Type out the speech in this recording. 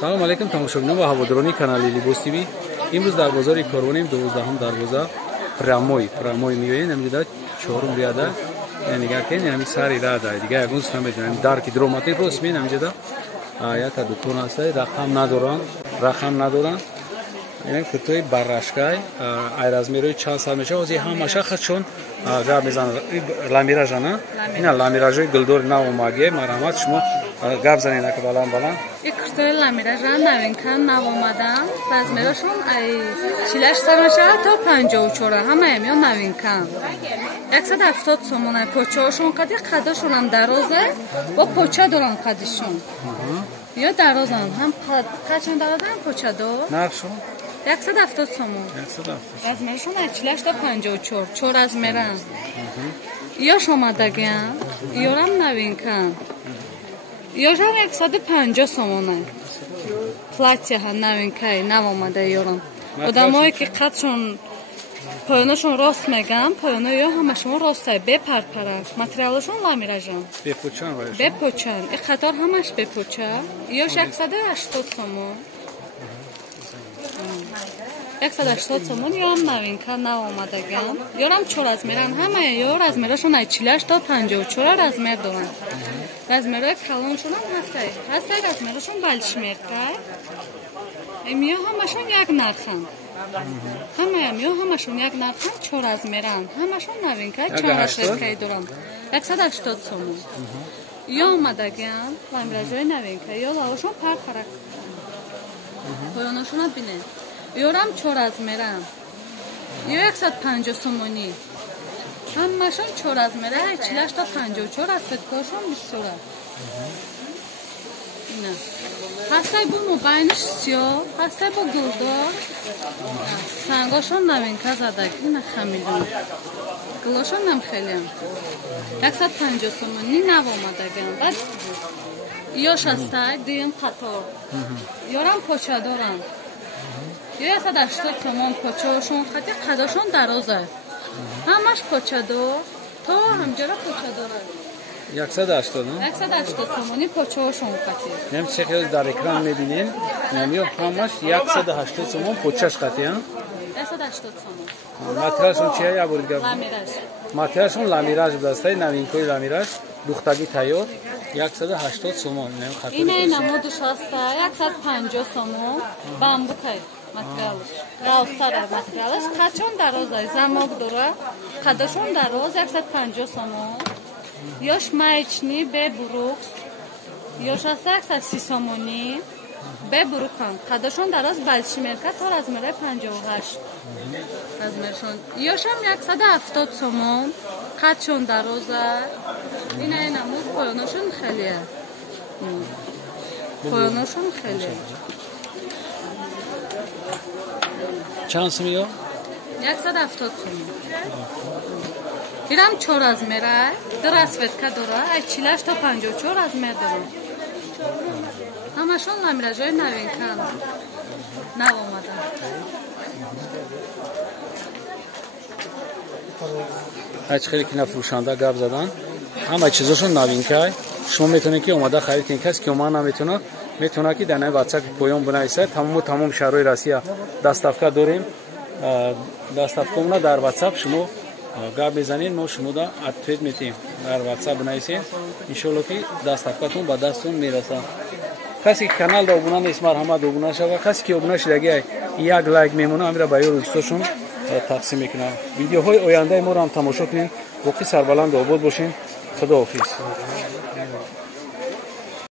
салом алейкум тамошобинон ва ҳаводорони канали Libos TV. имрӯз дар бозори Корвонем 12 дарвоза прамой миёем намеда чорум рияда нигоҳ кен ями сари рада дига ягон намедонам дарки дромати рост мен намеда як дукон аст рақам надоран ин кутои барашкай ай размерои чанд сал меша ози ҳамаша хатшон гап мезанад ламиражана ина ламиражои гулдори навомаге марҳамат шумо гап занед ака баланд кутои ламиража новинка навомадан размерашон ай 48 сал меша то 54 ҳамаям ё новинка 170 сомон ай почаашон қадашонам дарозе бо поча дорам қадишон ё дарозан ҳам қадшон дароза ҳам почадор нархшон 170 сомон размершон ай 48 то 54 4 размеран ёш омадагиам ёрам новинка ёшам 150 сомон ай платьяҳа новинкаи навомада ёрам одамое ки қадшон поёнашон рост мегам поёно ё ҳамашон ростай бепарпара материалашон ламиражам бепочан и қатор ҳамаш бепоча ёш 180 сомон 180 сомон ёрам новинка навомадагам ёрам 4 размеран ҳамаи ё размерашон ай 48 то 54 размер доранд размерои калоншонам ҳастай размерашон балшмеркай ё ҳамашон як нархан ҳамаям ё ҳамашон як нархан 4 размеран ҳамашон новинкаи 4 размеркаи дорам 180 сомон ё омадагиам ламиражои новинка ё лавошон парпарак поёнашонам бинед ёрам 4 размерам ё 150 сомонӣ ҳамашон 4 размера 48 то 54 расветкошон бисёра ина ҳастай бо мубайниш сиё ҳастай бо гулдор сангошон новинка задаг ина хамилон гулошон нам хелиам 150 сомонӣ навомадагам баъд ёш ҳастай дуюм қатор ёрам почадорам ё 180 сомон почаошон хати қадашон дароза ҳамаш почадор то ҳамҷора почадора 180 сомони почаошон хати ям чехел дар экран мебинем ё ҳамаш 180 сомон почаш хати 180 сомон материалшон чия я бор дига ламираж материалшон ламираж дастай новинкои ламираж духтаги тайёр 180 сомон нем хати ина намудуш аста 150 сомон бамбукай материалш раустара материалш қачон дарозай замок дора қадашон дароз 150 сомон ёш маечни бе бурукс ёш аста 130 сомонӣ бе бурукан қадашон дароз балшимерка то размераи 58 размершон ёшам 170 сомон қачон дароза ина намуд поёношон хелия поёношон хелия чанд сум ё 170 сомон ирам 4 размера ду расветка дора ай 48 то 54 размер дора ҳамашон ламиражои новинка навомада ҳач хеле ки нафурӯшанда гап задан ҳама чизошон новинка шумо метавонед ки омада харид кунед касе ки омада наметавонад метавонад ки дар ватсап поён бинависад тамом шаҳрҳои Россия доставка дорем доставкамона дар ватсап шумо гап мезанед мо шумода ответ метиҳем дар ватсап бинависед иншоалло ки доставкатон ба дасттон мерасад касе ки каналда обуна нест марҳамат обуна шава касе ки обуна шудаги як лайк мемона амира ба ёру дӯстошон тақсим мекунам видеоҳои ояндаи моро ҳам тамошо кунед боқӣ сарбаланду обод бошед худоҳофиз